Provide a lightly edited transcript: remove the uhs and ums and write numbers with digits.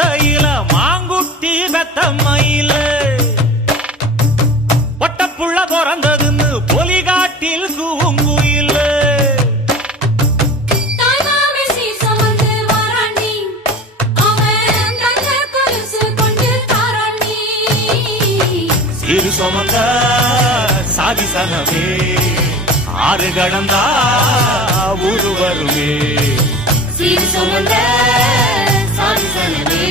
மந்தையில மாங்குட்டி வெத்தம்மையில பொட்டப்புள்ள பிறந்ததுன்னு பொலிகாட்டில் கூங்குயில சிறு சுமந்த சாதிசனமே ஆறு கடந்தா ஊரு வருமே சீர் சுமந்த சாதிசனமே